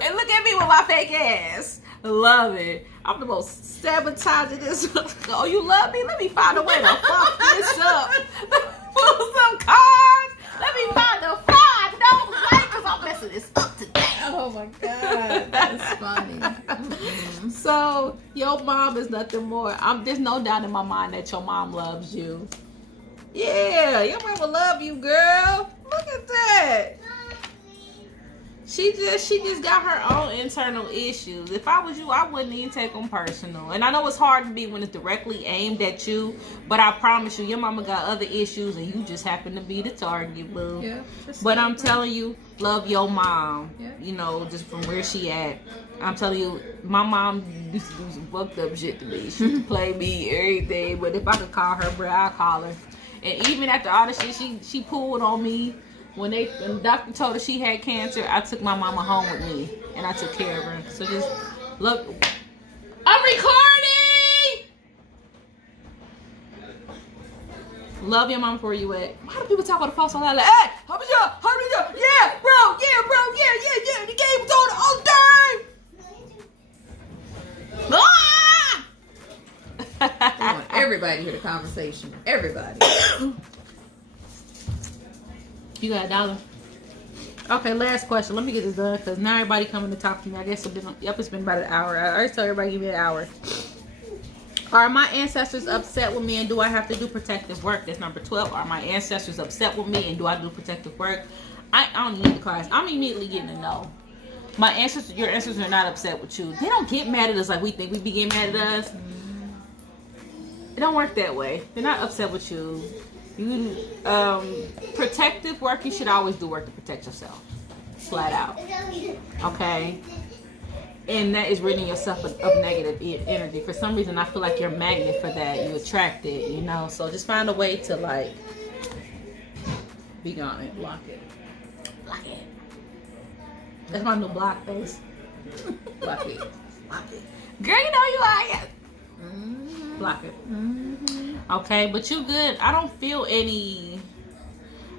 mean? And look at me with my fake ass. Love it. I'm the most sabotaging this. Oh, you love me? Let me find a way to fuck this up. Pull some cards. Let me find the fraud. No way, because I'm messing this up today. Oh my God, that's funny. So your mom is nothing more. Just no doubt in my mind that your mom loves you. Yeah, your mom will love you, girl. Look at that. She just got her own internal issues. If I was you, I wouldn't even take them personal. And I know it's hard to be when it's directly aimed at you, but I promise you, your mama got other issues, and you just happen to be the target, boo. Yeah. But I'm telling you, love your mom. Yeah. You know, just from where she at. I'm telling you, my mom used to do some fucked up shit to me. She used to play me, everything. But if I could call her, bro, I'd call her. And even after all the shit she pulled on me, when the doctor told her she had cancer, I took my mama home with me, and I took care of her. So just look, I'm recording. Love your mom for you at. Why do people talk on the phone so loud? Like, hey, how many y'all? Yeah, bro, yeah. The game was on all day. I want everybody to hear the conversation. Everybody. You got $1. Okay, last question. Let me get this done, because now everybody coming to talk to me. I guess it's been about an hour. I already told everybody give me an hour. Are my ancestors upset with me, and do I have to do protective work? That's number 12. Are my ancestors upset with me, and do I do protective work? I don't need the cards. I'm immediately getting a no. Your ancestors are not upset with you. They don't get mad at us like we think we be getting mad at us. It don't work that way. They're not upset with you. You protective work, you should always do work to protect yourself. Flat out. Okay? And that is ridding yourself of negative energy. For some reason, I feel like you're a magnet for that. You attract it, you know? So just find a way to, like, be gone and block it. Block it. That's my new block face. Block it. Block it. Girl, you know you are. Mm-hmm. Block it. Mm-hmm. Okay, but you good. I don't feel any...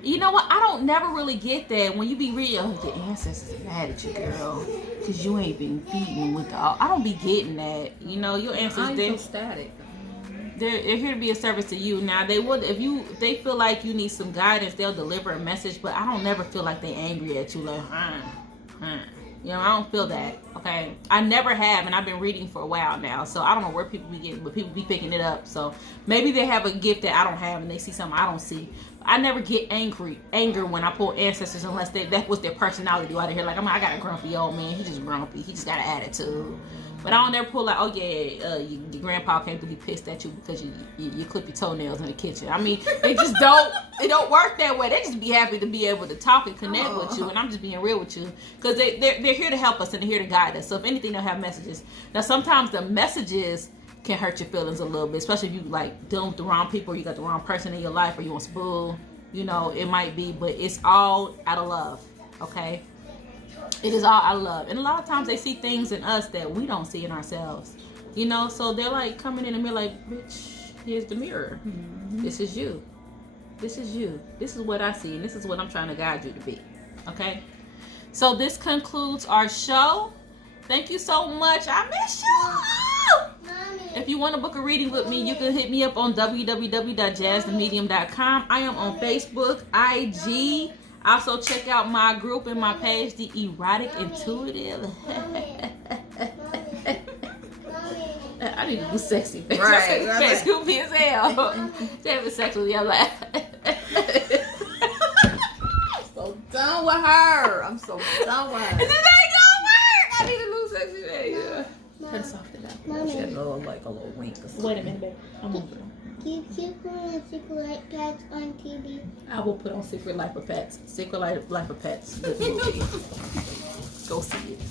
You know what? I don't never really get that when you be real. Oh, the ancestors are mad at you, girl, because you ain't been feeding with the. I don't be getting that. You know, your ancestors. They're static. They're here to be a service to you. Now they would if they feel like you need some guidance, they'll deliver a message. But I don't never feel like they angry at you. Like, you know, I don't feel that. Okay, I never have, and I've been reading for a while now, so I don't know where people be getting, but people be picking it up. So maybe they have a gift that I don't have, and they see something I don't see. I never get anger when I pull ancestors unless that was their personality out of here. Like, I got a grumpy old man. He just grumpy. He just got an attitude. But I don't ever pull like, oh yeah, your grandpa came to be pissed at you because you clip your toenails in the kitchen. I mean, it don't work that way. They just be happy to be able to talk and connect with you. And I'm just being real with you because they're here to help us and they're here to guide us. So if anything, they'll have messages. Now sometimes the messages can hurt your feelings a little bit, especially if you like dealing with the wrong people, or you got the wrong person in your life, or you want to spoil. You know, it might be, but it's all out of love. Okay. It is all out of love. And a lot of times they see things in us that we don't see in ourselves. You know, so they're like coming in the mirror like, bitch, here's the mirror. Mm-hmm. This is you. This is you. This is what I see. And this is what I'm trying to guide you to be. Okay? So this concludes our show. Thank you so much. I miss you. If you want to book a reading with me, you can hit me up on www.jazzthemedium.com. I am on Facebook, IG. Also, check out my group and my page, The Erotic Intuitive. I need to do sexy face. Right. Face goofy as hell. David sexually, I'm like. I'm so done with her. I'm so done with her. This ain't gonna work. I need to do sexy face. Yeah. Try to soften it up. She had a little wink or something. Wait a minute, baby. I'm over it. Keep Secret and Secret Life Pets on TV. I will put on Secret Life of Pets. Secret Life of Pets. Good movie. Go see it.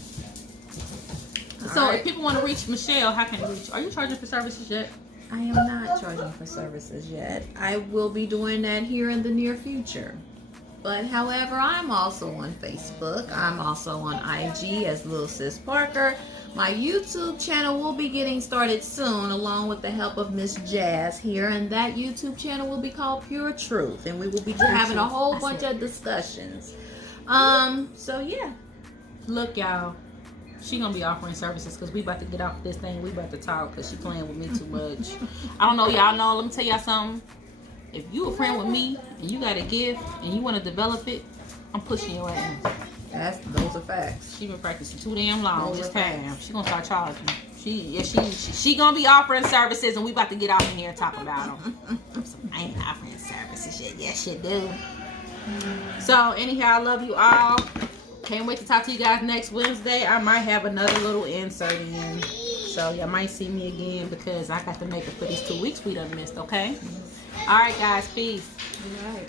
So if people want to reach Michelle, how can they reach? Are you charging for services yet? I am not charging for services yet. I will be doing that here in the near future. But however, I'm also on Facebook. I'm also on IG as Lil Sis Parker. My YouTube channel will be getting started soon, along with the help of Miss Jazz here, and that YouTube channel will be called Pure Truth, and we will be having a whole bunch of discussions. So yeah. Look, y'all, she gonna be offering services because we about to get off this thing. We about to talk because she playing with me too much. I don't know, y'all know. Let me tell y'all something. If you a friend with me and you got a gift and you want to develop it, I'm pushing your ass. Those are facts. She been practicing too damn long. This time she gonna start charging. She gonna be offering services, and we about to get off in here and talk about them. I ain't offering services yet. Yes, you do. So anyhow, I love you all. Can't wait to talk to you guys next Wednesday. I might have another little insert in, so y'all might see me again because I got to make it for these 2 weeks we done missed. Okay. All right, guys. Peace. All right.